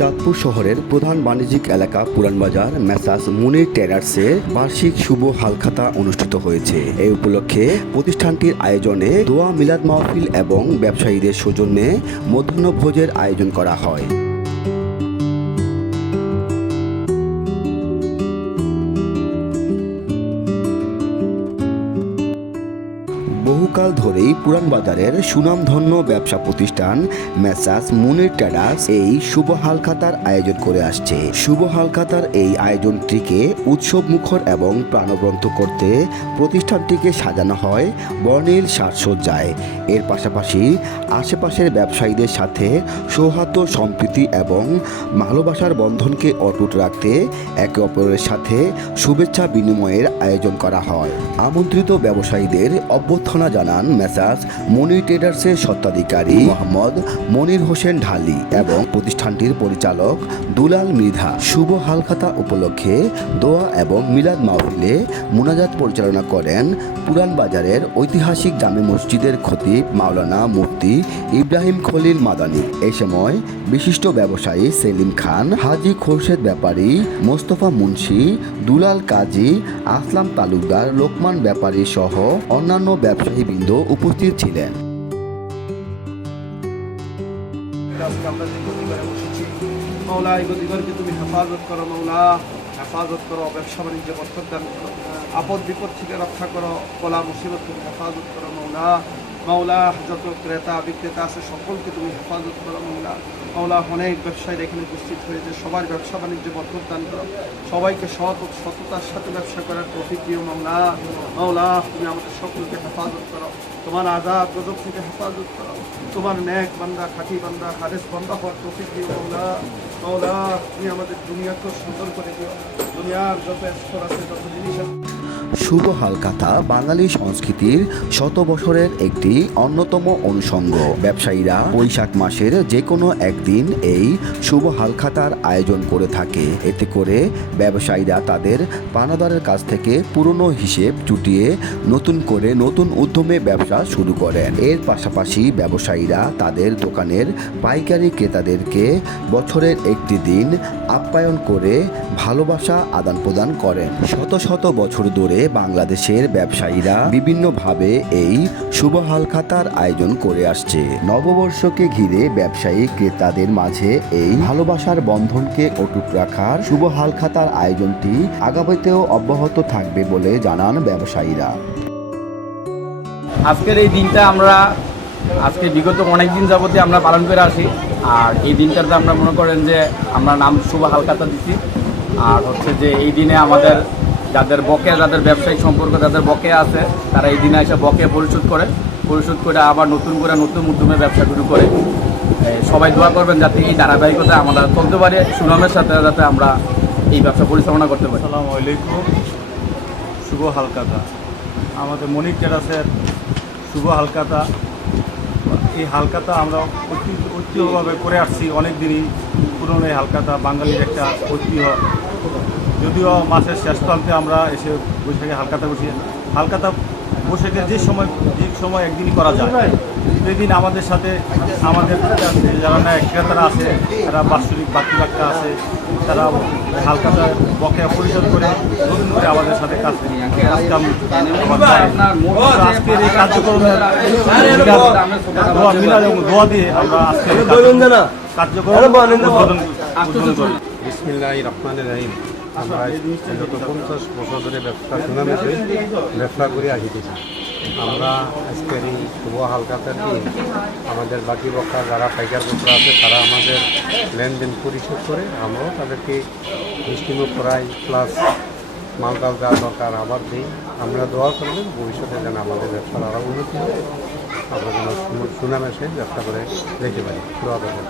চাঁদপুর শহরের প্রধান বাণিজ্যিক এলাকা পুরানবাজার, মেসাস মুনির টেরার্সের বার্ষিক শুভ হালখাতা অনুষ্ঠিত হয়েছে। এই উপলক্ষে প্রতিষ্ঠানটির আয়োজনে দোয়া মিলাদ মাহফিল এবং ব্যবসায়ীদের সৌজন্যে মধ্যাহ্নভোজের আয়োজন করা হয়। বহুকাল ধরেই পুরানবাজারের সুনামধন্য ব্যবসা প্রতিষ্ঠান মেসাস মুনির ট্রেডার্স এই শুভ হালখাতার আয়োজন করে আসছে। শুভ হালখাতার এই আয়োজনটিকে উৎসব মুখর এবং প্রাণবন্ত করতে প্রতিষ্ঠানটিকে সাজানো হয় বর্ণিল সাজসজ্জায়। এর পাশাপাশি আশেপাশের ব্যবসায়ীদের সাথে সৌহার্দ্য, সম্প্রীতি এবং ভালোবাসার বন্ধনকে অটুট রাখতে একে অপরের সাথে শুভেচ্ছা বিনিময়ের আয়োজন করা হয়। আমন্ত্রিত ব্যবসায়ীদের অভ্যর্থনা জানান মেসাজ মনি ট্রেডার্সের স্বত্বাধিকারী মোহাম্মদ মনির হোসেন ঢালি এবং প্রতিষ্ঠানটির পরিচালক দুলাল মৃধা। শুভ হালখাতা উপলক্ষে দোয়া এবং মিলাদ মাহফিলে মুনাজাত পরিচালনা করেন পুরান বাজারের ঐতিহাসিক জামে মসজিদের খতিব মাওলানা মুফতি ইব্রাহিম খলিল মাদানী। এ সময় বিশিষ্ট ব্যবসায়ী সেলিম খান, হাজি খোরশেদ ব্যাপারী মোস্তফা মুন্সি, দুলাল কাজী আসলাম তালুকদার লোকমান ব্যাপারী সহ অন্যান্য ব্যবসায়ীবৃন্দ উপস্থিত ছিলেন। আমরা যে মৌলা এই তুমি হেফাজত করো হেফাজত করো, ব্যবসা বাণিজ্য করো, আপদ বিপদ থেকে রক্ষা করো, কলা, মুসিবত তুমি হেফাজত করো মৌলা মৌলা যত ক্রেতা, বিক্রেতা আছে, সকলকে তুমি হেফাজত করো মৌলা মৌলা অনেক ব্যবসায়ীরা এখানে উপস্থিত হয়েছে, সবার ব্যবসা বাণিজ্য বরকত দান করো। সবাইকে সৎ সততার সাথে ব্যবসা করার প্রফিট দিও মৌলা মৌলা তুমি আমাদের সকলকে হেফাজত করো। তোমার আজাদ গজব থেকে হেফাজত করো। তোমার ন্যাক বান্দা, খাঁটি বান্দা, খালেস বান্দা হওয়ার প্রফিট দিও মৌলা মৌলা তুমি আমাদের দুনিয়াকেও সুন্দর করে দিও। দুনিয়ার যত স্তর আছে যত জিনিস আছে। শুভ হালকাতা বাঙালি সংস্কৃতির শত বছরের একটি অন্যতম অনুষঙ্গ। ব্যবসায়ীরা বৈশাখ মাসের যে কোনো একদিন এই শুভ হালখাতার আয়োজন করে থাকে। এতে করে ব্যবসায়ীরা তাদের পানাদারের কাছ থেকে পুরনো হিসেব জুটিয়ে নতুন করে নতুন উদ্যমে ব্যবসা শুরু করেন। এর পাশাপাশি ব্যবসায়ীরা তাদের দোকানের পাইকারি ক্রেতাদেরকে বছরের একটি দিন আপ্যায়ন করে ভালোবাসা আদান প্রদান করেন। শত শত বছর ধরে বাংলাদেশের ব্যবসায়ীরা বিভিন্নভাবে এই শুভ হালখাতার আয়োজন করে আসছে। নববর্ষকে ঘিরে ব্যবসায়ী ক্রেতাদের মাঝে এই ভালোবাসার বন্ধনকে অটুট রাখার শুভ হালখাতার আয়োজনটি আগামীতেও অব্যাহত থাকবে বলে জানান ব্যবসায়ীরা। আজকের এই দিনটা আমরা আজকে বিগত অনেক দিন যাবতে আমরা পালন করে আসি। আর এই দিনটাতে আমরা মনে করেন যে আমরা নাম শুভ হালকাতা দিচ্ছি আর হচ্ছে যে এই দিনে আমাদের যাদের বকেয়া, যাদের ব্যবসায়িক সম্পর্ক, যাদের বকেয়া আছে, তারা এই দিনে এসে বকেয়া পরিশোধ করে পরিশোধ করে আবার নতুন করে নতুন উদ্যমে ব্যবসা শুরু করে। সবাই দোয়া করবেন যাতে এই ধারাবাহিকতা আমরা চলতে পারে, সুনামের সাথে যাতে আমরা এই ব্যবসা পরিচালনা করতে পারি। আসসালামু আলাইকুম। শুভ হালকাতা। আমাদের মনির টেরাসের শুভ হালকাতা। এই হালকাতা আমরা ঐতি- ঐতিহ্যভাবে করে আসছি অনেক দিনই পুরনো এই হালকাতা, বাঙালির একটা ঐতিহ্য। যদিও মাসের শেষ প্রান্তে আমরা এসে বৈশাখে হালকাতা বসি হালকাতা বৈশাখের যে সময় যে সময় একদিনই করা যায় সেদিন আমাদের সাথে আমাদের যারা না ক্রেতারা আছে তারা বাৎসরিক বাকি বাক্কা আছে তারা হালকাতা বকেয়া পরিশোধ করে নতুন করে আমাদের সাথে কাজ কাজকাম আজকের এই কার্যক্রমের দোয়া এবং দোয়া দিয়ে আমরা আজকে কার্যক্রম উদ্বোধন করি। বিসমিল্লাহ রহমান রহিম। আমরা ব্যবসা সুনামে করে আমরা এই শুভ হালকাতার দিন আমাদের বাকি বক্তা যারা পাইকার পত্র আছে, তারা আমাদের লেনদেন পরিশোধ করে আমরাও তাদেরকে মিষ্টিমুখ করাই প্লাস মালটাল যা দরকার আবার দিই। আমরা দোয়া করবেন, ভবিষ্যতে যেন আমাদের ব্যবসার আরও উন্নতি হয়। আমরা যেন সুনামের সহিত ব্যবসা করে যেতে পারি। দোয়া করবেন।